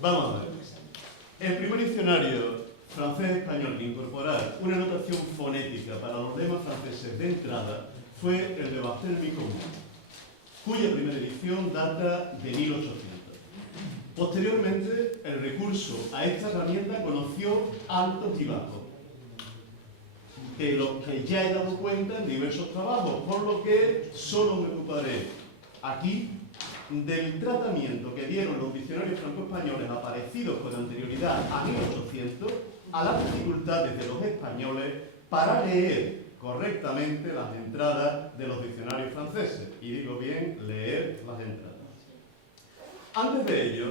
Vamos a ver. El primer diccionario francés-español que incorporar una notación fonética para los lemas franceses de entrada fue el de Barthélemy-Colomb, cuya primera edición data de 1800. Posteriormente, el recurso a esta herramienta conoció altos y bajos, de los que ya he dado cuenta en diversos trabajos, por lo que solo me ocuparé aquí del tratamiento que dieron los diccionarios franco-españoles aparecidos con anterioridad a 1800 a las dificultades de los españoles para leer correctamente las entradas de los diccionarios franceses. Y digo bien, leer las entradas. Antes de ello,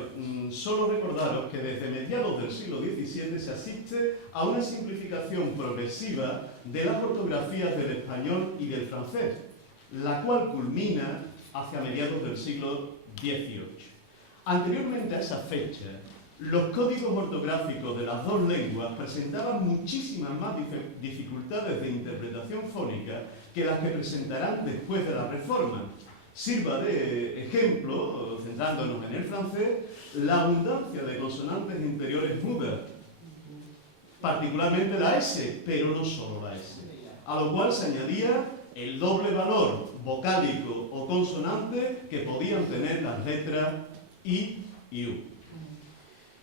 solo recordaros que desde mediados del siglo XVII se asiste a una simplificación progresiva de las ortografías del español y del francés, la cual culmina hacia mediados del siglo XVIII. Anteriormente a esa fecha, los códigos ortográficos de las dos lenguas presentaban muchísimas más dificultades de interpretación fónica que las que presentarán después de la Reforma. Sirva de ejemplo, centrándonos en el francés, la abundancia de consonantes interiores mudas, particularmente la S, pero no solo la S, a lo cual se añadía el doble valor vocálico o consonante que podían tener las letras I y U.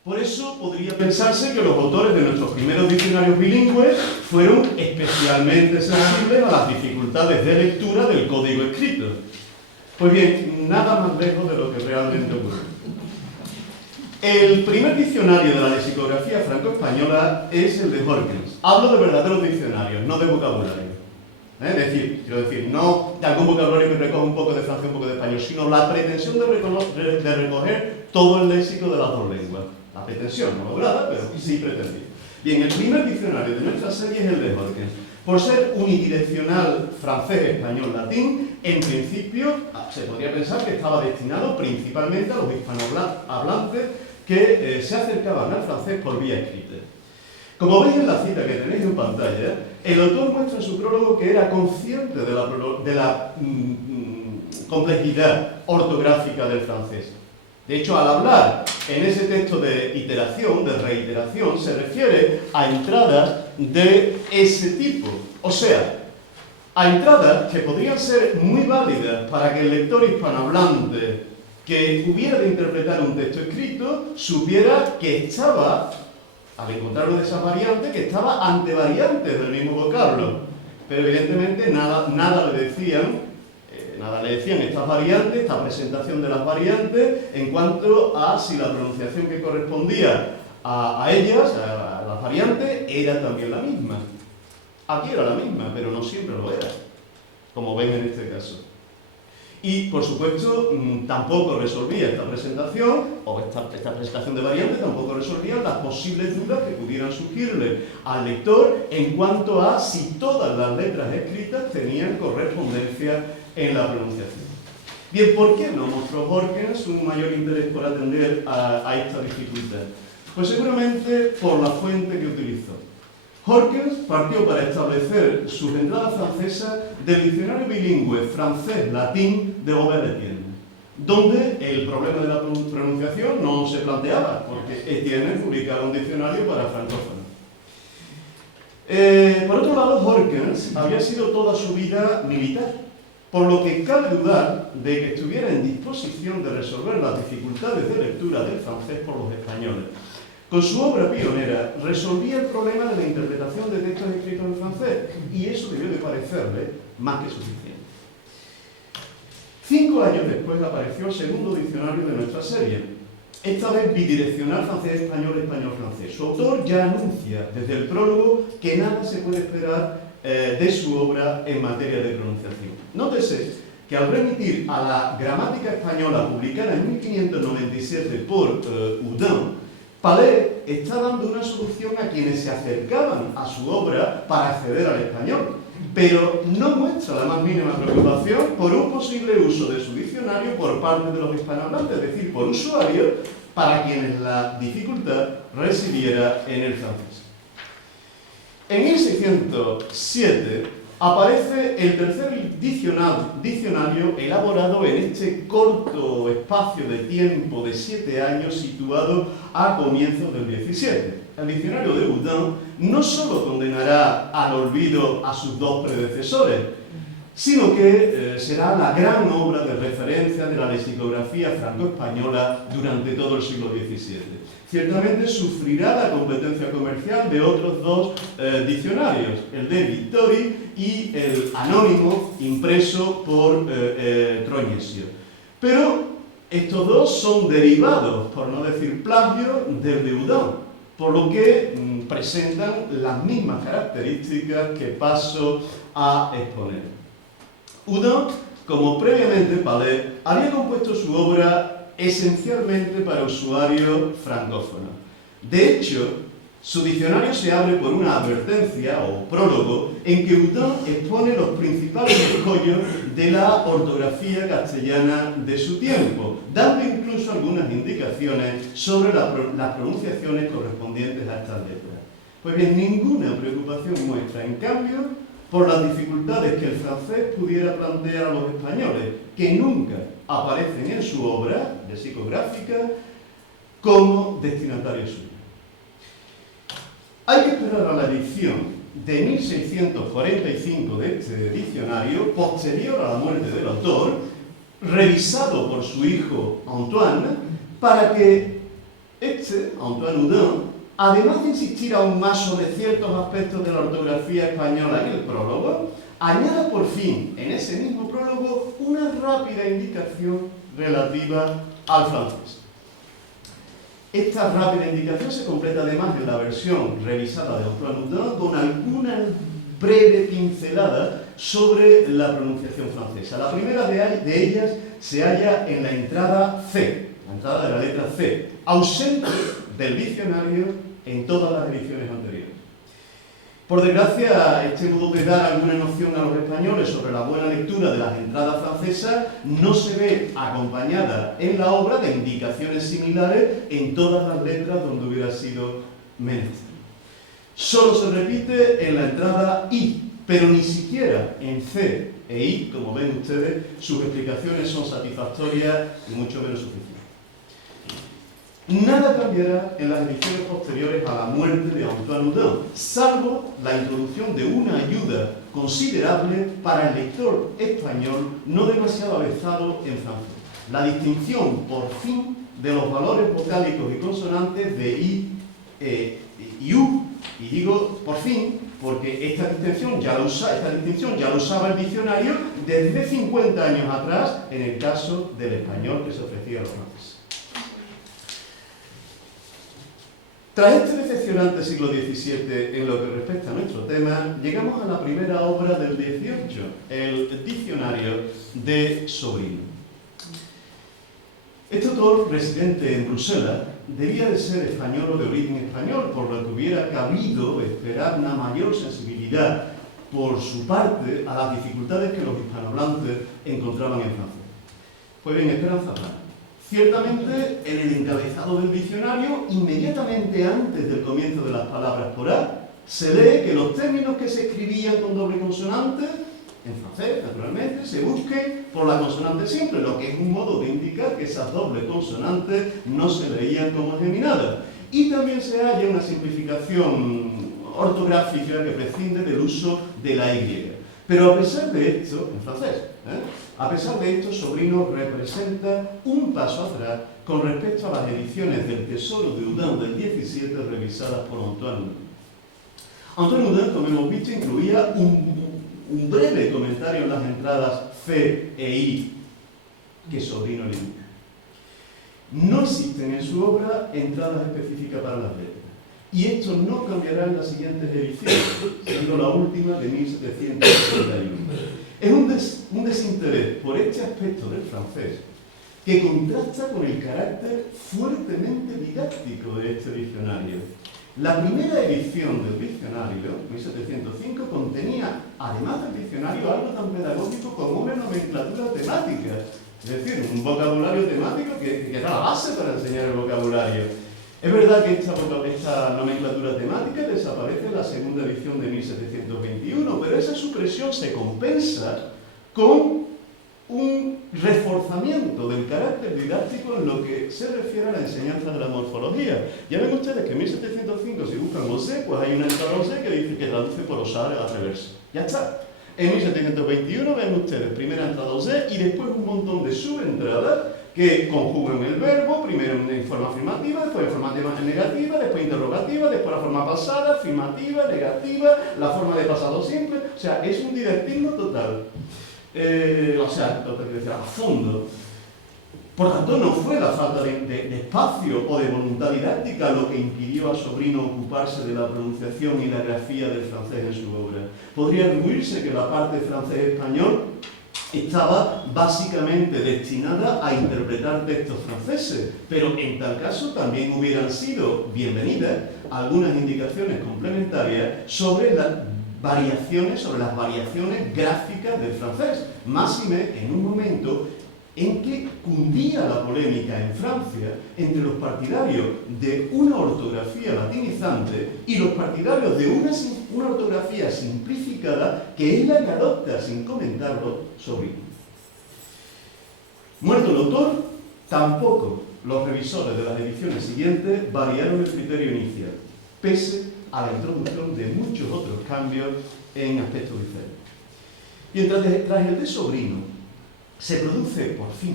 Por eso podría pensarse que los autores de nuestros primeros diccionarios bilingües fueron especialmente sensibles a las dificultades de lectura del código escrito. Pues bien, nada más lejos de lo que realmente ocurre. El primer diccionario de la lexicografía franco-española es el de Horkens. Hablo de verdaderos diccionarios, no de vocabulario. Es decir, quiero decir, no de algún vocabulario que recoge un poco de francés, un poco de español, sino la pretensión de recoger todo el léxico de las dos lenguas. La pretensión, no lograda, pero sí pretendida. Bien, el primer diccionario de nuestra serie es el de Horkens. Por ser unidireccional francés, español, latín, en principio se podría pensar que estaba destinado principalmente a los hispanohablantes que se acercaban al francés por vía escrita. Como veis en la cita que tenéis en pantalla, el autor muestra en su prólogo que era consciente de la complejidad ortográfica del francés. De hecho, al hablar en ese texto de iteración, de reiteración, se refiere a entradas de ese tipo. O sea, a entradas que podrían ser muy válidas para que el lector hispanohablante que hubiera de interpretar un texto escrito supiera que estaba, al encontrarlo de esas variantes, que estaba ante variantes del mismo vocablo. Pero evidentemente nada le decían estas variantes, esta presentación de las variantes, en cuanto a si la pronunciación que correspondía a ellas, a las variantes, era también la misma. Aquí era la misma, pero no siempre lo era, como ven en este caso. Y, por supuesto, tampoco resolvía esta presentación, o esta presentación de variantes, tampoco resolvía las posibles dudas que pudieran surgirle al lector en cuanto a si todas las letras escritas tenían correspondencia en la pronunciación. Bien, ¿por qué no mostró Horkens un mayor interés por atender a esta dificultad? Pues seguramente por la fuente que utilizó. Horkens partió para establecer sus entradas francesas del diccionario bilingüe francés-latín de Robert-Estienne, donde el problema de la pronunciación no se planteaba, porque Estienne publicaba un diccionario para francófonos. Por otro lado, Horkens había sido toda su vida militar, por lo que cabe dudar de que estuviera en disposición de resolver las dificultades de lectura del francés por los españoles. Con su obra pionera resolvía el problema de la interpretación de textos escritos en francés, y eso debió de parecerle más que suficiente. 5 años después apareció el segundo diccionario de nuestra serie, esta vez bidireccional francés-español, español-francés. Su autor ya anuncia desde el prólogo que nada se puede esperar de su obra en materia de pronunciación. Nótese que al remitir a la gramática española publicada en 1597 por Houdin, Palais está dando una solución a quienes se acercaban a su obra para acceder al español, pero no muestra la más mínima preocupación por un posible uso de su diccionario por parte de los hispanohablantes, es decir, por usuarios para quienes la dificultad residiera en el francés. En 1607, aparece el tercer diccionario elaborado en este corto espacio de tiempo de 7 años situado a comienzos del 17. El diccionario de Houdin no solo condenará al olvido a sus dos predecesores, sino que será la gran obra de referencia de la lexicografía franco-española durante todo el siglo XVII. Ciertamente sufrirá la competencia comercial de otros dos diccionarios, el de Victori y el anónimo impreso por Troñesio. Pero estos dos son derivados, por no decir plagio, del de Houdin, por lo que presentan las mismas características que paso a exponer. Houdin, como previamente Palais, había compuesto su obra esencialmente para usuarios francófonos. De hecho, su diccionario se abre por una advertencia o prólogo en que Houdin expone los principales escollos de la ortografía castellana de su tiempo, dando incluso algunas indicaciones sobre las pronunciaciones correspondientes a estas letras. Pues bien, ninguna preocupación muestra, en cambio, por las dificultades que el francés pudiera plantear a los españoles, que nunca aparecen en su obra lexicográfica como destinatarios suyos. Hay que esperar a la edición de 1645 de este diccionario, posterior a la muerte del autor, revisado por su hijo Antoine, para que Antoine Houdin, además de insistir aún más sobre ciertos aspectos de la ortografía española en el prólogo, añada por fin, en ese mismo prólogo, una rápida indicación relativa al francés. Esta rápida indicación se completa además en la versión revisada de Antoine Houdin con algunas breves pinceladas sobre la pronunciación francesa. La primera de ellas se halla en la entrada C, la entrada de la letra C, ausente del diccionario en todas las ediciones anteriores. Por desgracia, este modo de dar alguna noción a los españoles sobre la buena lectura de las entradas francesas no se ve acompañada en la obra de indicaciones similares en todas las letras donde hubiera sido menester. Solo se repite en la entrada I, pero ni siquiera en C e I, como ven ustedes, sus explicaciones son satisfactorias y mucho menos suficientes. Nada cambiará en las ediciones posteriores a la muerte de Antoine Houdin, salvo la introducción de una ayuda considerable para el lector español no demasiado avezado en francés. La distinción, por fin, de los valores vocálicos y consonantes de I y U. Y digo por fin porque esta distinción ya la usaba el diccionario desde 50 años atrás en el caso del español que se ofrecía a los franceses. Tras este decepcionante siglo XVII en lo que respecta a nuestro tema, llegamos a la primera obra del XVIII, el Diccionario de Sobrino. Este autor, residente en Bruselas, debía de ser español o de origen español, por lo que hubiera cabido esperar una mayor sensibilidad por su parte a las dificultades que los hispanohablantes encontraban en francés. Pues bien, esperanza plana. Ciertamente, en el encabezado del diccionario, inmediatamente antes del comienzo de las palabras por A, se lee que los términos que se escribían con doble consonante, en francés, naturalmente, se busquen por la consonante simple, lo que es un modo de indicar que esas dobles consonantes no se leían como geminadas. Y también se halla una simplificación ortográfica que prescinde del uso de la Y. Pero a pesar de esto, en francés, a pesar de esto, Sobrino representa un paso atrás con respecto a las ediciones del Tesoro de Houdin del 17 revisadas por Antoine Houdin. Antoine Houdin, como hemos visto, incluía un breve comentario en las entradas C e I que Sobrino elimina. No existen en su obra entradas específicas para las letras. Y esto no cambiará en las siguientes ediciones, siendo la última de 1761. Es un desinterés por este aspecto del francés que contrasta con el carácter fuertemente didáctico de este diccionario. La primera edición del diccionario, 1705, contenía, además del diccionario, algo tan pedagógico como una nomenclatura temática, es decir, un vocabulario temático que era la base para enseñar el vocabulario. Es verdad que esta nomenclatura temática desaparece en la segunda edición de 1721, pero pero esa supresión se compensa con un reforzamiento del carácter didáctico en lo que se refiere a la enseñanza de la morfología. Ya ven ustedes que en 1705, si buscan Osé, pues hay una entrada Osé que dice que traduce por osar al reverso. Ya está. En 1721 ven ustedes primera entrada Osé y después un montón de subentradas que conjugan el verbo, primero en forma afirmativa, después en forma negativa, después interrogativa, después la forma pasada, afirmativa, negativa, la forma de pasado simple. O sea, es un didactismo total. A fondo. Por tanto, no fue la falta de espacio o de voluntad didáctica lo que impidió a Sobrino ocuparse de la pronunciación y la grafía del francés en su obra. Podría arguirse que la parte francés-español estaba básicamente destinada a interpretar textos franceses, pero en tal caso también hubieran sido bienvenidas algunas indicaciones complementarias sobre las variaciones gráficas del francés, máxime en un momento en que cundía la polémica en Francia entre los partidarios de una ortografía latinizante y los partidarios de una ortografía simplificada que es la que adopta, sin comentarlo, Sobrino. Muerto el autor, tampoco los revisores de las ediciones siguientes variaron el criterio inicial, pese a la introducción de muchos otros cambios en aspectos diferentes. Y tras el de Sobrino, se produce, por fin,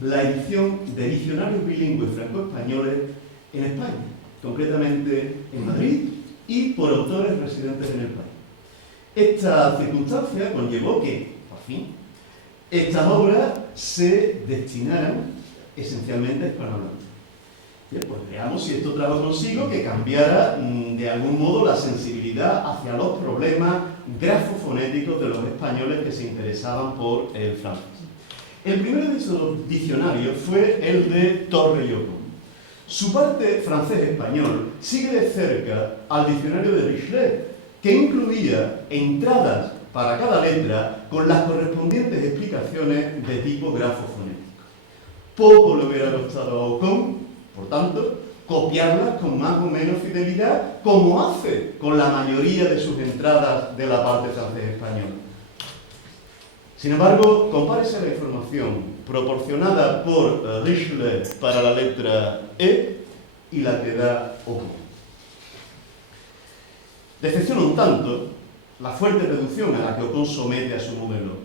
la edición de diccionarios bilingües franco-españoles en España, concretamente en Madrid, y por autores residentes en el país. Esta circunstancia conllevó que, por fin, estas obras se destinaran esencialmente a hispanohablantes. Bien, pues veamos si esto trajo consigo que cambiara de algún modo la sensibilidad hacia los problemas grafofonéticos de los españoles que se interesaban por el francés. El primero de esos diccionarios fue el de Torre y Ocon. Su parte francés-español sigue de cerca al diccionario de Richelieu, que incluía entradas para cada letra con las correspondientes explicaciones de tipo grafofonético. Poco le hubiera costado a Ocon, por tanto, copiarlas con más o menos fidelidad, como hace con la mayoría de sus entradas de la parte francés-española. Sin embargo, compárese la información proporcionada por Richelieu para la letra E y la que da Ocon. Decepciona un tanto la fuerte reducción a la que Ocon somete a su modelo.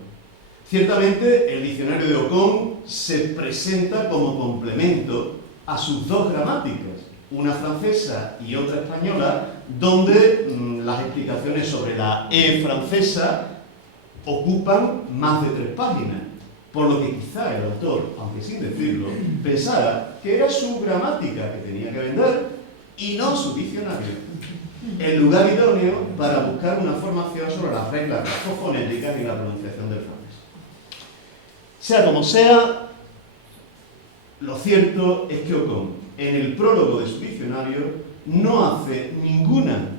Ciertamente, el diccionario de Ocon se presenta como complemento a sus dos gramáticas, una francesa y otra española, donde las explicaciones sobre la E francesa ocupan más de 3 páginas, por lo que quizá el autor, aunque sin decirlo, pensara que era su gramática que tenía que vender y no su diccionario, el lugar idóneo para buscar una formación sobre las reglas grafofonéticas y la pronunciación del francés. Sea como sea, lo cierto es que Ocon, en el prólogo de su diccionario, no hace ninguna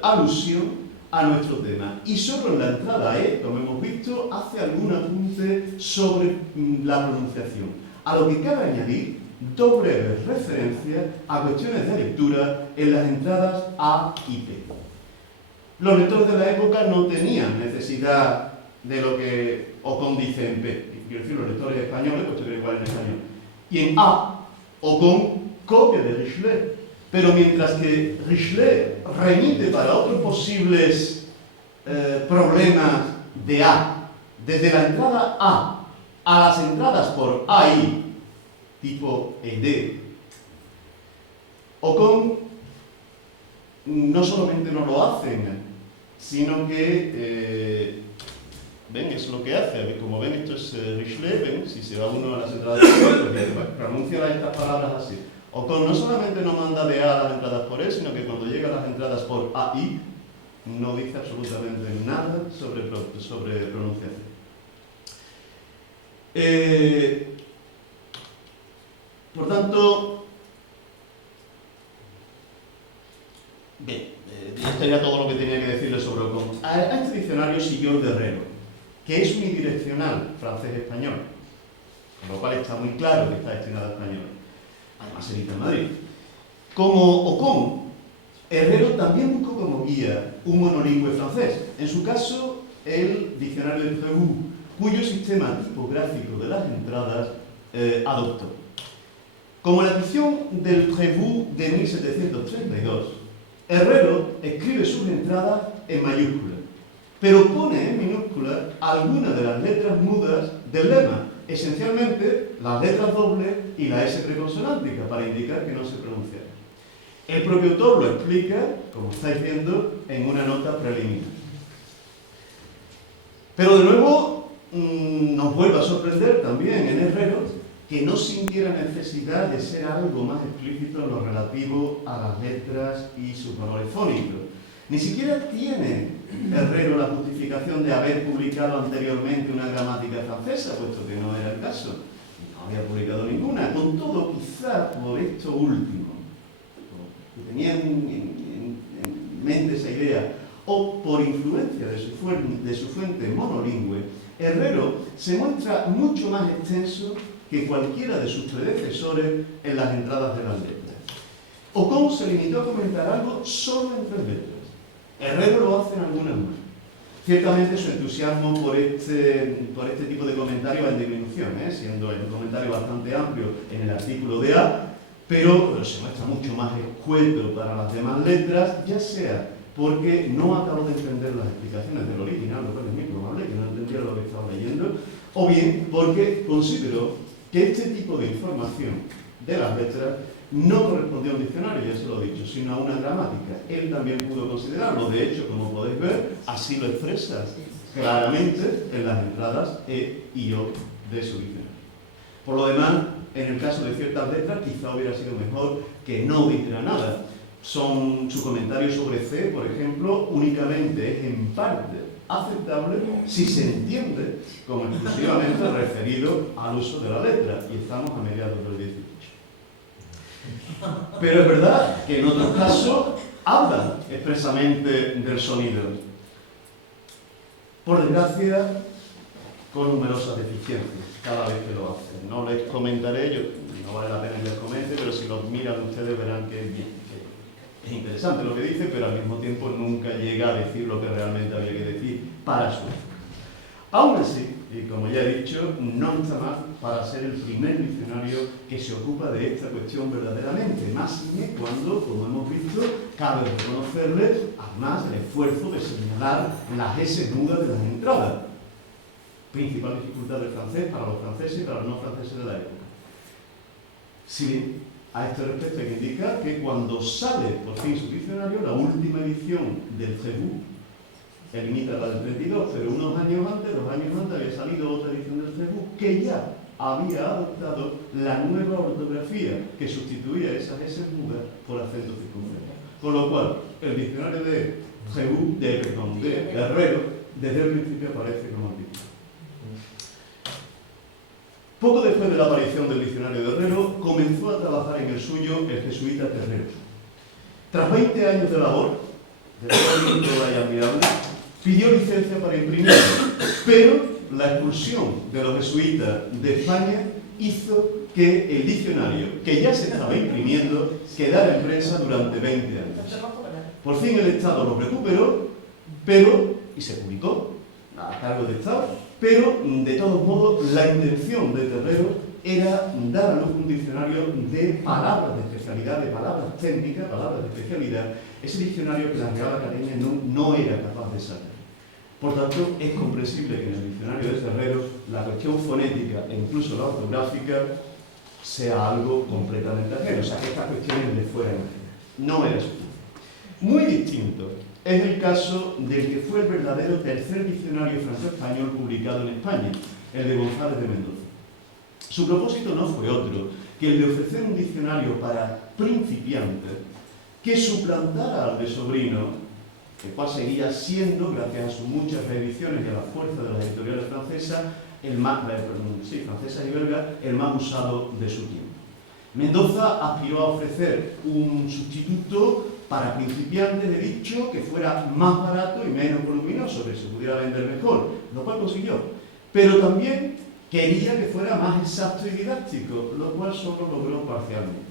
alusión a nuestro tema. Y solo en la entrada E, como hemos visto, hace algún apunte sobre la pronunciación. A lo que cabe añadir 2 breves referencias a cuestiones de lectura en las entradas A y P. Los lectores de la época no tenían necesidad de lo que Ocon dice en P. Quiero decir, los lectores españoles, pues esto igual en español. Y en A, Ocon copia de Richelieu. Pero mientras que Richelieu remite para otros posibles problemas de A, desde la entrada A a las entradas por AI, tipo ED, Ocon no solamente no lo hacen, sino que, ven, es lo que hace. Como ven, esto es Richelieu, ven, si se va uno a las entradas por pronuncia estas palabras así. Ocon no solamente no manda de A a las entradas por E, sino que cuando llega a las entradas por AI, no dice absolutamente nada sobre pronunciación. Por tanto, bien, esto era todo lo que tenía que decirle sobre Ocon. A este diccionario siguió el de Herrero, que es unidireccional francés-español, con lo cual está muy claro que está destinado a español. Además, edita en Madrid. Como Ocon, Herrero también buscó como guía un monolingüe francés, En su caso, el diccionario de Prévost, cuyo sistema tipográfico de las entradas adoptó. Como la edición del Prévost de 1732, Herrero escribe sus entradas en mayúsculas, pero pone en minúsculas algunas de las letras mudas del lema, esencialmente las letras dobles y la S preconsonántica, para indicar que no se pronuncia. El propio autor lo explica, como estáis viendo, en una nota preliminar. Pero de nuevo nos vuelve a sorprender también en Herrero que no sintiera necesidad de ser algo más explícito en lo relativo a las letras y sus valores fónicos. Ni siquiera tiene Herrero la justificación de haber publicado anteriormente una gramática francesa, puesto que no era el caso. No había publicado ninguna. Con todo, quizá por esto último, que tenía en mente esa idea, o por influencia de su fuente monolingüe, Herrero se muestra mucho más extenso que cualquiera de sus predecesores en las entradas de las letras. Ocon se limitó a comentar algo solo en 3 letras. Herrero lo hace en algunas más. Ciertamente su entusiasmo por este tipo de comentarios va en disminución, siendo el comentario bastante amplio en el artículo de A, pero se muestra mucho más escueto para las demás letras, ya sea porque no acabo de entender las explicaciones del original, lo cual es muy probable que no entendiera lo que estaba leyendo, o bien porque consideró que este tipo de información de las letras no correspondía a un diccionario, ya se lo he dicho, sino a una gramática. Él también pudo considerarlo. De hecho, como podéis ver, así lo expresa claramente en las entradas E y O de su diccionario. Por lo demás, en el caso de ciertas letras, quizá hubiera sido mejor que no dijera nada. Su comentario sobre C, por ejemplo, únicamente es en parte aceptable si se entiende como exclusivamente referido al uso de la letra, y estamos a mediados del 18. Pero es verdad que en otros casos hablan expresamente del sonido. Por desgracia, con numerosas deficiencias cada vez que lo hacen. No les comentaré, no vale la pena que les comente, pero si los miran ustedes verán que es bien. Es interesante lo que dice, pero al mismo tiempo nunca llega a decir lo que realmente había que decir para su época. Aún así, y como ya he dicho, no está mal para ser el primer diccionario que se ocupa de esta cuestión verdaderamente, más cuando, como hemos visto, cabe reconocerle además el esfuerzo de señalar las S mudas de las entradas. Principal dificultad del francés para los franceses y para los no franceses de la época. Si bien, a este respecto hay que indicar que cuando sale por fin su diccionario, la última edición del Prévost limita la del 32, pero 2 años antes había salido otra edición del Prévost que ya había adoptado la nueva ortografía que sustituía esas S mudas por acentos circunflejos. Con lo cual, el diccionario de Prévost, de Herrero, desde el principio aparece como antiguo. Poco después de la aparición del diccionario de Herrero, comenzó a trabajar en el suyo el jesuita Terrero. Tras 20 años de labor, de forma íntegra y admirable, pidió licencia para imprimirlo, pero la expulsión de los jesuitas de España hizo que el diccionario, que ya se estaba imprimiendo, quedara en prensa durante 20 años. Por fin el Estado lo recuperó, y se publicó a cargo del Estado, pero de todos modos la intención de Terrero era dar a luz un diccionario de palabras de especialidad, de palabras técnicas, palabras de especialidad, ese diccionario que la Real Academia no era capaz de sacar. Por tanto, es comprensible que en el diccionario de Terrero la cuestión fonética e incluso la ortográfica sea algo completamente ajeno, o sea, que estas cuestiones le fueran ajenas. No era suficiente. Muy distinto es el caso del que fue el verdadero tercer diccionario franco-español publicado en España, el de González de Mendoza. Su propósito no fue otro que el de ofrecer un diccionario para principiantes que suplantara al de Sobrino, el cual seguía siendo, gracias a sus muchas reediciones y a la fuerza de las editoriales francesas, francesas y belgas, el más usado de su tiempo. Mendoza aspiró a ofrecer un sustituto para principiantes, he dicho, que fuera más barato y menos voluminoso, que se pudiera vender mejor, lo cual consiguió. Pero también quería que fuera más exacto y didáctico, lo cual solo logró parcialmente.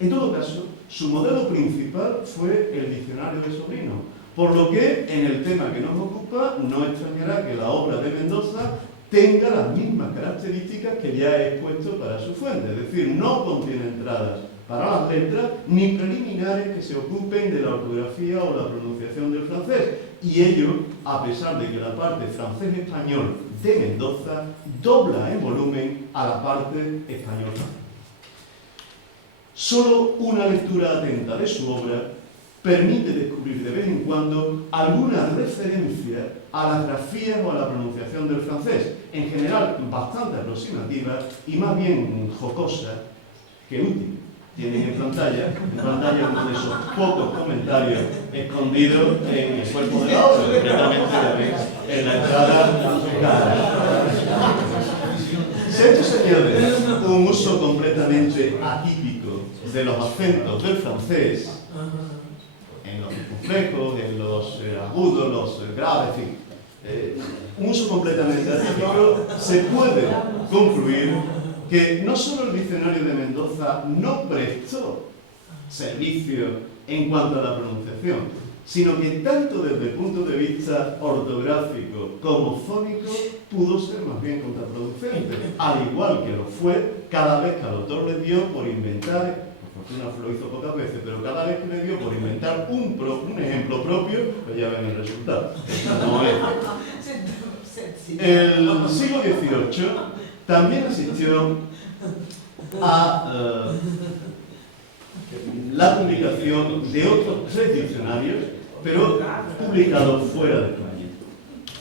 En todo caso, su modelo principal fue el diccionario de Sobrino, Por lo que, en el tema que nos ocupa, no extrañará que la obra de Mendoza tenga las mismas características que ya he expuesto para su fuente, es decir, no contiene entradas para las letras ni preliminares que se ocupen de la ortografía o la pronunciación del francés, y ello a pesar de que la parte francés-español de Mendoza dobla en volumen a la parte español-francés. Solo una lectura atenta de su obra permite descubrir de vez en cuando alguna referencia a las grafías o a la pronunciación del francés, en general bastante aproximativa y más bien jocosa que útil. Tienen en pantalla uno de esos pocos comentarios escondidos en el cuerpo de la obra, concretamente en la entrada. Si a esto se añade un uso completamente atípico de los acentos del francés, en los circunflejos, en los agudos, los graves, en fin, un uso completamente atípico, se puede concluir que no solo el diccionario de Mendoza no prestó servicio en cuanto a la pronunciación, sino que tanto desde el punto de vista ortográfico como fónico pudo ser más bien contraproducente, al igual que lo fue cada vez que al autor le dio por inventar, por fortuna lo hizo pocas veces, pero cada vez que le dio por inventar un ejemplo propio, pues ya ven el resultado. No es. El siglo XVIII también asistió a la publicación de otros 3 diccionarios, pero publicados fuera de España.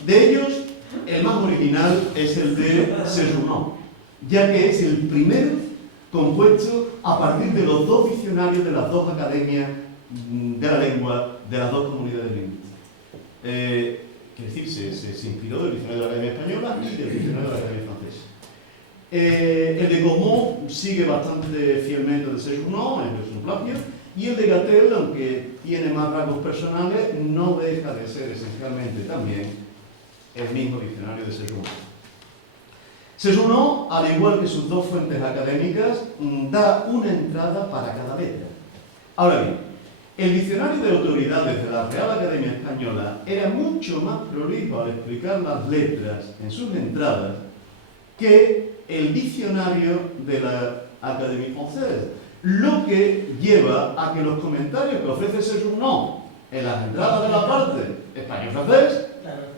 De ellos, el más original es el de Séjourné, ya que es el primero compuesto a partir de los 2 diccionarios de las 2 academias de la lengua de las 2 comunidades lingüísticas. Es decir, se inspiró del diccionario de la Academia Española y del diccionario de la Academia Francesa. El de Gaumont sigue bastante fielmente de Séjourné, es un plagio, y el de Gatell, aunque tiene más rasgos personales, no deja de ser esencialmente también el mismo diccionario de Séjourné. Séjourné, al igual que sus 2 fuentes académicas, da una entrada para cada letra. Ahora bien, el diccionario de autoridades de la Real Academia Española era mucho más prolijo al explicar las letras en sus entradas que el diccionario de la Académie Française, lo que lleva a que los comentarios que ofrece Séjourné en las entradas de la parte español-francés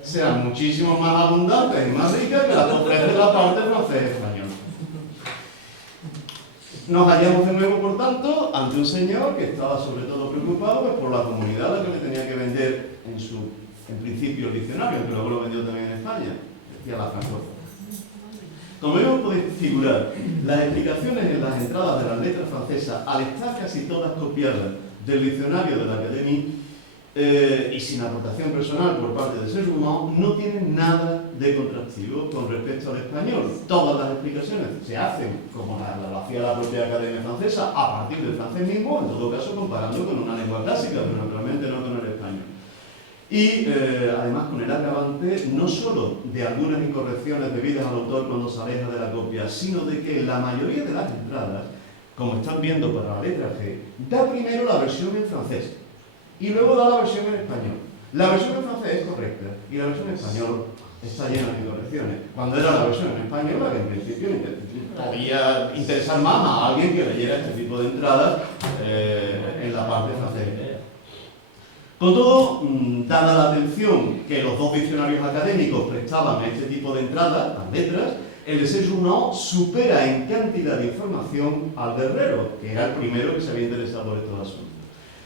sean muchísimo más abundantes y más ricas que las que ofrece la parte francés-española. Nos hallamos de nuevo, por tanto, ante un señor que estaba sobre todo preocupado pues, por la comunidad a la que le tenía que vender en principio el diccionario, que luego lo vendió también en España, decía la francófona. Como vemos, podéis figurar, las explicaciones en las entradas de las letras francesas, al estar casi todas copiadas del diccionario de la Académie y sin aportación personal por parte de Séjourné, no tienen nada de contrastivo con respecto al español. Todas las explicaciones se hacen, como lo hacía la propia Academia Francesa, a partir del francés mismo, en todo caso comparando con una lengua clásica, pero naturalmente no con el español. Y además con el agravante no solo de algunas incorrecciones debidas al autor cuando se aleja de la copia, sino de que la mayoría de las entradas, como están viendo para la letra G, da primero la versión en francés y luego da la versión en español. La versión en francés es correcta y la versión en español está llena de incorrecciones. Cuando era la versión en español, la que en principio podía interesar más a alguien que leyera este tipo de entradas en la parte francesa. Con todo, dada la atención que los 2 diccionarios académicos prestaban a este tipo de entradas, las letras, el de Séjourné supera en cantidad de información al de Herrero, que era el primero que se había interesado por estos asuntos.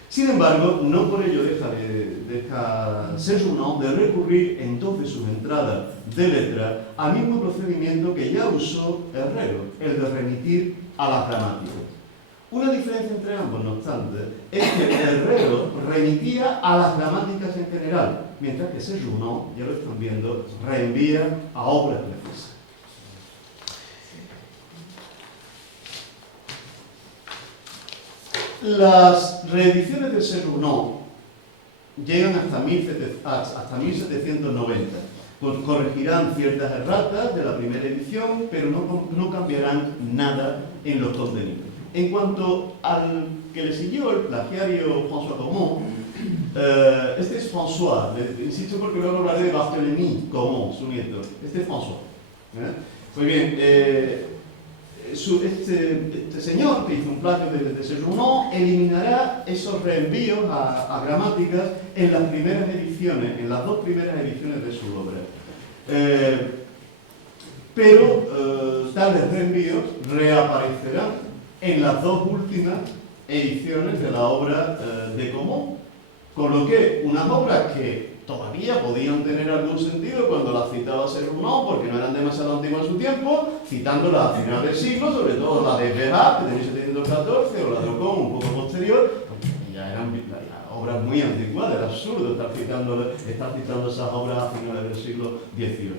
Sin embargo, no por ello deja Séjourné de recurrir en 2 de sus entradas de letra al mismo procedimiento que ya usó Herrero, el de remitir a las gramáticas. Una diferencia entre ambos, no obstante, es que Herrero remitía a las gramáticas en general, mientras que Séjourné, ya lo están viendo, reenvía a obras precisas. Las reediciones de Séjourné llegan hasta 1790. Corregirán ciertas erratas de la primera edición, pero no cambiarán nada en los contenidos. En cuanto al que le siguió, el plagiario François Cormont, Este es François, insisto porque luego hablaré de Barthélemy Cormont, su nieto. Este es François. Muy bien, este señor que hizo un plagio de Séjournon eliminará esos reenvíos a gramáticas en las primeras ediciones, en las dos primeras ediciones de su obra. Pero tales reenvíos reaparecerán en las dos últimas ediciones de la obra de Cormont. Con lo que unas obras que todavía podían tener algún sentido cuando las citaba Séjournon, porque no eran demasiado antiguas en su tiempo, citándolas a final del siglo, sobre todo la de Béat, de 1714, o la de Ocon, un poco posterior, ya eran obras muy antiguas, era absurdo estar citando esas obras a finales del siglo XVIII.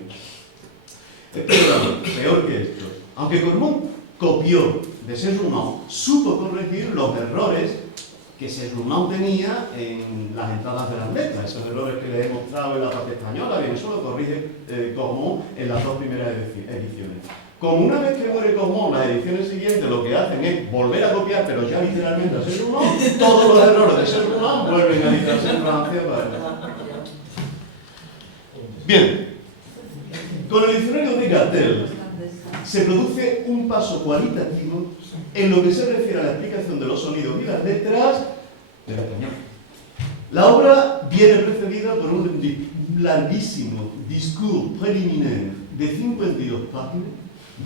Pero peor que esto, aunque Cormont copió de Séjournon, supo corregir los errores que Séjournon tenía en las entradas de las letras, esos errores que les he mostrado en la parte española, bien, eso lo corrige Cormont en las dos primeras ediciones. Como una vez que muere Cormont, las ediciones siguientes lo que hacen es volver a copiar, pero ya literalmente a Séjournon, todos los errores de Séjournon vuelven a editarse en Francia para... Bien, con el diccionario de Gatell se produce un paso cualitativo en lo que se refiere a la explicación de los sonidos y las letras del español. La obra viene precedida por un larguísimo discours preliminar de 52 páginas,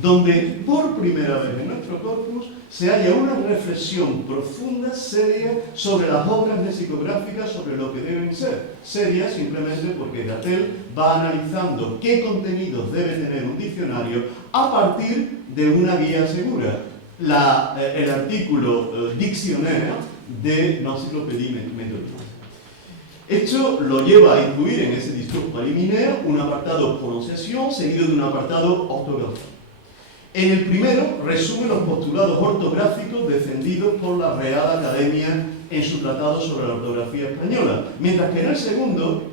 donde por primera vez en nuestro corpus se halla una reflexión profunda, seria, sobre las obras lexicográficas, sobre lo que deben ser. Seria simplemente porque Gatell va analizando qué contenidos debe tener un diccionario a partir de una guía segura. El artículo Dictionnaire de l'Encyclopédie Méthodique. Esto lo lleva a incluir en ese discours preliminar un apartado pronunciación seguido de un apartado ortográfico. En el primero resume los postulados ortográficos defendidos por la Real Academia en su tratado sobre la ortografía española, mientras que en el segundo,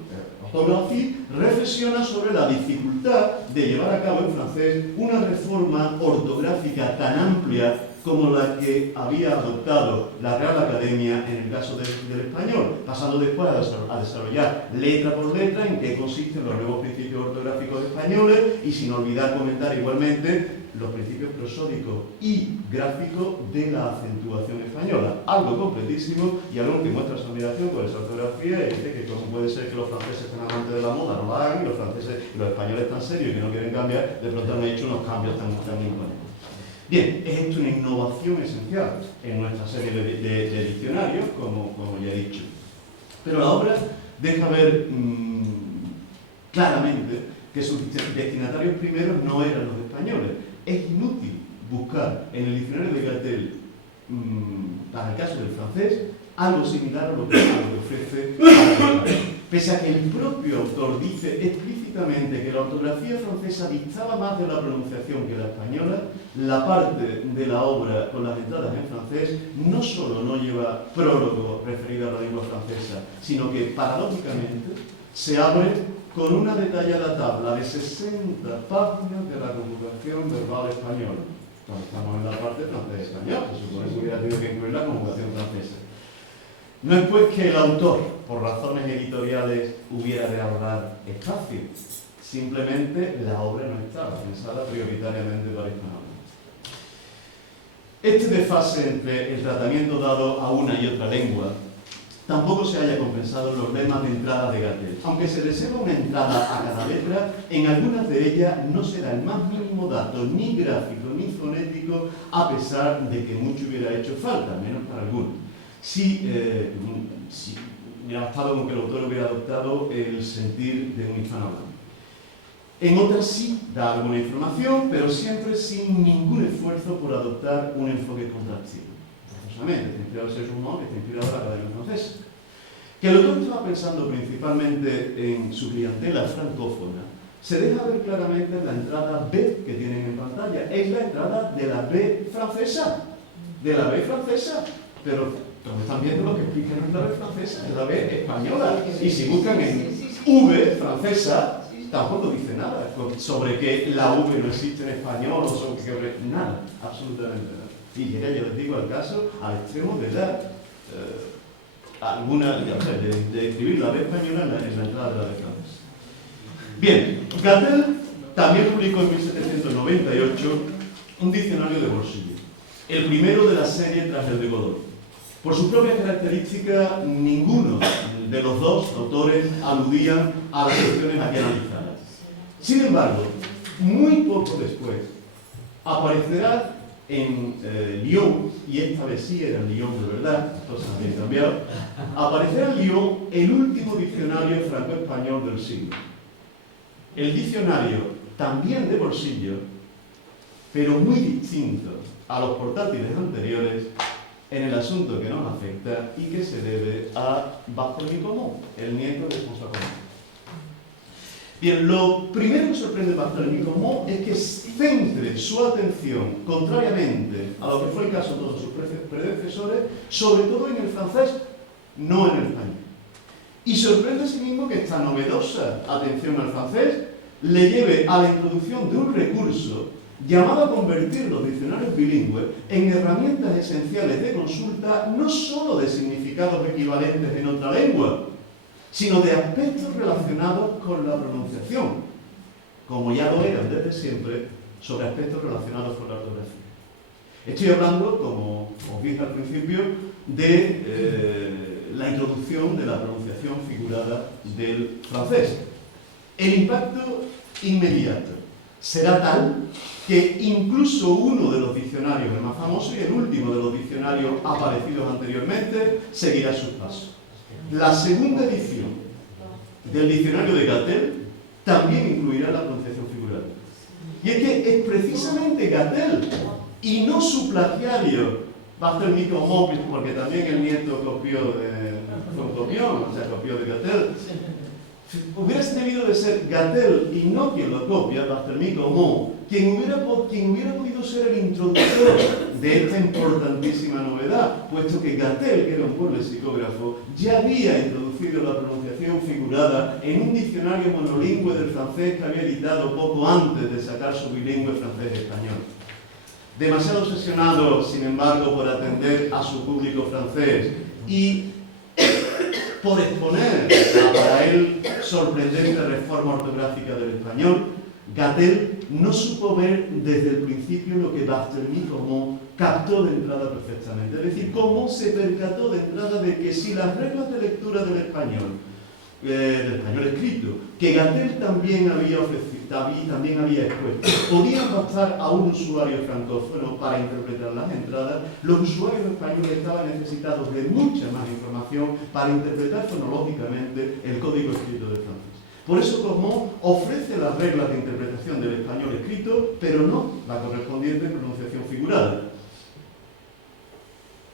Orthographie, reflexiona sobre la dificultad de llevar a cabo en francés una reforma ortográfica tan amplia como la que había adoptado la Real Academia en el caso del español, pasando después a desarrollar letra por letra en qué consisten los nuevos principios ortográficos españoles y sin olvidar comentar igualmente los principios prosódicos y gráficos de la acentuación española. Algo completísimo y algo que muestra su admiración por esa ortografía y dice que cómo puede ser que los franceses tan amantes de la moda no lo hagan y los franceses y los españoles tan serios y que no quieren cambiar, de pronto han hecho unos cambios tan imponentes. Bien, es esto una innovación esencial en nuestra serie de diccionarios, como ya he dicho. Pero la obra deja ver claramente que sus destinatarios primeros no eran los españoles. Es inútil buscar en el diccionario de Gatell, para el caso del francés, algo similar a lo que ofrece para el pese a que el propio autor dice explícitamente que la ortografía francesa dictaba más de la pronunciación que la española, la parte de la obra con las entradas en francés no solo no lleva prólogo referido a la lengua francesa, sino que paradójicamente se abre con una detallada tabla de 60 páginas de la conjugación verbal española. Cuando estamos en la parte francés-español, se supone que hubiera tenido que incluir la conjugación francesa. No es pues que el autor, por razones editoriales, hubiera de ahorrar espacio. Simplemente la obra no estaba pensada prioritariamente para hispanohablantes. Este desfase entre el tratamiento dado a una y otra lengua tampoco se haya compensado en los lemas de entrada de Gatell. Aunque se reserva una entrada a cada letra, en algunas de ellas no se da el más mínimo dato, ni gráfico ni fonético, a pesar de que mucho hubiera hecho falta, menos para algunos. Si hubiera bastado con que el autor hubiera adoptado el sentir de un hispanohablante. En otras sí da alguna información, pero siempre sin ningún esfuerzo por adoptar un enfoque contractivo. Forzosamente, está inspirado en Séjournon, que está inspirado en la Academia Francesa. Que el autor estaba pensando principalmente en su clientela francófona, se deja ver claramente en la entrada B que tienen en pantalla. Es la entrada de la B francesa. De la B francesa. Pero como están viendo lo que explica no es la B francesa, es la B española. Y si buscan en V francesa, tampoco dice nada sobre que la V no existe en español o sobre que nada, absolutamente nada. Y llega, yo les digo, al caso, al extremo de la de escribir la B española en la entrada de la B francesa. Bien, Gatell también publicó en 1798 un diccionario de bolsillo, el primero de la serie tras el de Godoy. Por sus propias características, ninguno de los dos autores aludían a las cuestiones aquí analizadas. Sin embargo, muy poco después, aparecerá en Lyon, y esta vez sí era en Lyon de verdad, las cosas habían cambiado, aparecerá en Lyon el último diccionario franco-español del siglo. El diccionario, también de bolsillo, pero muy distinto a los portátiles anteriores, en el asunto que nos afecta y que se debe a Barthélemy Común, el nieto de François Común. Bien, lo primero que sorprende a Barthélemy Común es que centre su atención, contrariamente a lo que fue el caso de todos sus predecesores, sobre todo en el francés, no en el español. Y sorprende asimismo que esta novedosa atención al francés le lleve a la introducción de un recurso llamado a convertir los diccionarios bilingües en herramientas esenciales de consulta no sólo de significados equivalentes en otra lengua, sino de aspectos relacionados con la pronunciación, como ya lo eran desde siempre, sobre aspectos relacionados con la ortografía. Estoy hablando, como os dije al principio, de la introducción de la pronunciación figurada del francés. El impacto inmediato será tal que incluso uno de los diccionarios, el más famoso y el último de los diccionarios aparecidos anteriormente, seguirá sus pasos. La segunda edición del diccionario de Gatell también incluirá la pronunciación figurada. Y es que es precisamente Gatell y no su plagiario Barthélemy Común, porque también el nieto copió fue un copión, o sea, copió de Gatell. Hubiera debido de ser Gatell y no quien lo copia, Barthélemy Común, quien hubiera podido ser el introductor de esta importantísima novedad, puesto que Gatell, que era un buen lexicógrafo, ya había introducido la pronunciación figurada en un diccionario monolingüe del francés que había editado poco antes de sacar su bilingüe francés-español. Demasiado obsesionado, sin embargo, por atender a su público francés y por exponer la para él sorprendente reforma ortográfica del español, Gatell no supo ver desde el principio lo que Barthélemy Común captó de entrada perfectamente. Es decir, cómo se percató de entrada de que si las reglas de lectura del español escrito, que Gatell también había expuesto, podían bastar a un usuario francófono para interpretar las entradas, los usuarios españoles estaban necesitados de mucha más información para interpretar fonológicamente el código escrito del francés. Por eso Común ofrece las reglas de interpretación del español escrito, pero no la correspondiente pronunciación figurada,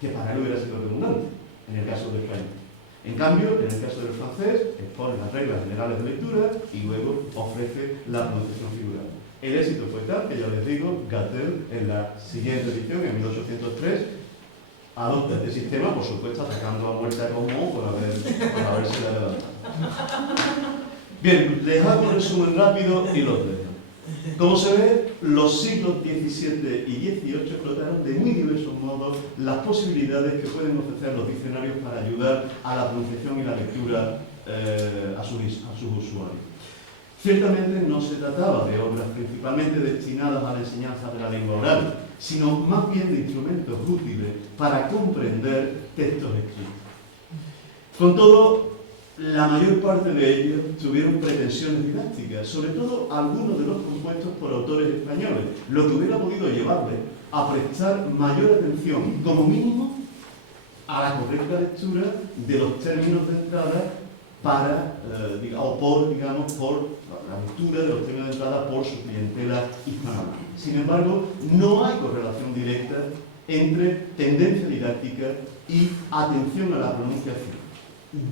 que para él hubiera sido redundante en el caso del español. En cambio, en el caso del francés, expone las reglas generales de lectura y luego ofrece la pronunciación figurada. El éxito fue tal que, ya les digo, Gatell en la siguiente edición, en 1803, adopta este sistema, por supuesto, atacando a muerte a Común por haberse adelantado. Bien, les hago un resumen rápido y los dejo. Como se ve, los siglos XVII y XVIII explotaron de muy diversos modos las posibilidades que pueden ofrecer los diccionarios para ayudar a la pronunciación y la lectura a sus usuarios. Ciertamente no se trataba de obras principalmente destinadas a la enseñanza de la lengua oral, sino más bien de instrumentos útiles para comprender textos escritos. Con todo, la mayor parte de ellos tuvieron pretensiones didácticas, sobre todo algunos de los compuestos por autores españoles, lo que hubiera podido llevarles a prestar mayor atención, como mínimo, a la correcta lectura de los términos de entrada por la lectura de los términos de entrada por su clientela hispanohablante. Sin embargo, no hay correlación directa entre tendencia didáctica y atención a la pronunciación.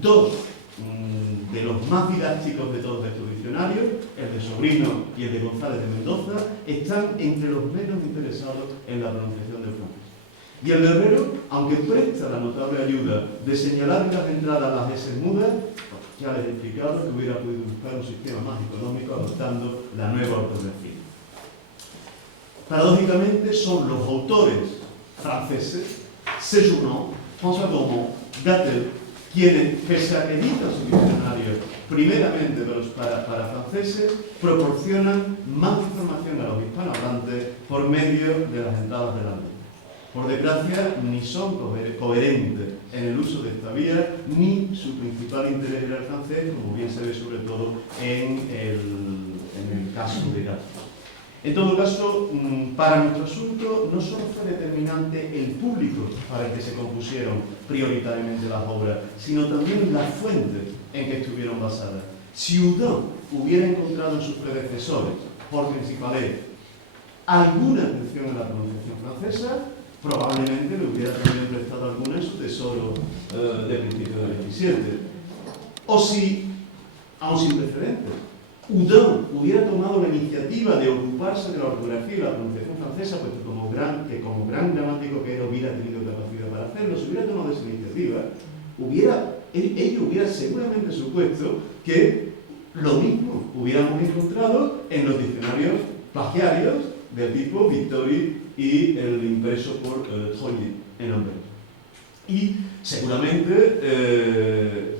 Dos de los más didácticos de todos estos diccionarios, el de Sobrino y el de González de Mendoza, están entre los menos interesados en la pronunciación del francés. Y el de Herrero, aunque presta la notable ayuda de señalar en las entradas las S mudas, ya les he explicado que hubiera podido buscar un sistema más económico adoptando la nueva ortografía. Paradójicamente son los autores franceses, Séjourné, François Común, Gatell, quienes, pese a que editan su diccionario primeramente para franceses, proporcionan más información a los hispanohablantes por medio de las entradas de la ley. Por desgracia, ni son coherentes en el uso de esta vía, ni su principal interés era el francés, como bien se ve sobre todo en el caso de Gato. En todo caso, para nuestro asunto no solo fue determinante el público para el que se compusieron prioritariamente las obras, sino también las fuentes en que estuvieron basadas. Si Houdin hubiera encontrado en sus predecesores, por principales, alguna atención a la pronunciación francesa, probablemente le hubiera también prestado alguna en su tesoro de principio del 27. O si, aún sin precedentes, Houdin hubiera tomado la iniciativa de ocuparse de la ortografía y la pronunciación francesa, pues como gran gramático que era, hubiera tenido capacidad para hacerlo, si hubiera tomado esa iniciativa, ello hubiera seguramente supuesto que lo mismo hubiéramos encontrado en los diccionarios plagiarios del tipo Victory y el impreso por Troyer en Amberes. Y seguramente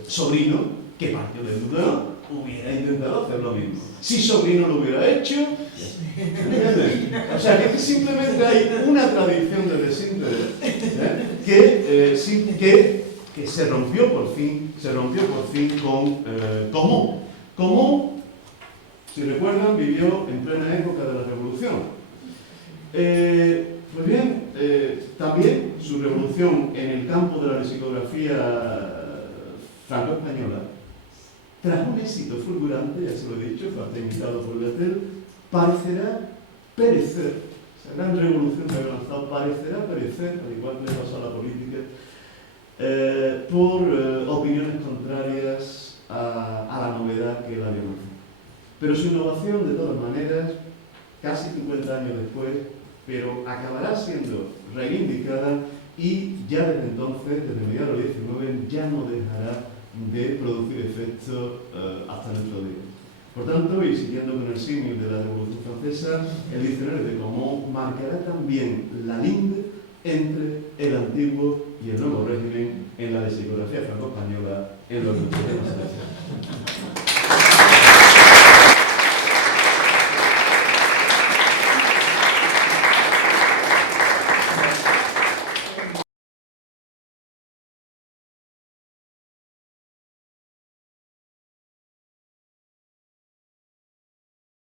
Sobrino, que partió de Houdin, hubiera intentado hacer lo mismo. Si Sobrino lo hubiera hecho, ¿entiendes? O sea, que simplemente hay una tradición de desinterés que se rompió por fin con Común. Común, si recuerdan, vivió en plena época de la Revolución. Pues bien, también su revolución en el campo de la lexicografía franco-española tras un éxito fulgurante, ya se lo he dicho, fue imitado por Bertel, parecerá perecer, esa gran revolución que había lanzado parecerá perecer, al igual que le pasó a la política, por opiniones contrarias a la novedad que la había nacido. Pero su innovación, de todas maneras, casi 50 años después, pero acabará siendo reivindicada y ya desde entonces, desde mediados del 19, ya no dejará de producir efectos hasta nuestro día. Por tanto, y siguiendo con el símil de la Revolución Francesa, el diccionario de Común marcará también la linde entre el antiguo y el nuevo régimen en la lexicografía franco-española en los últimos años.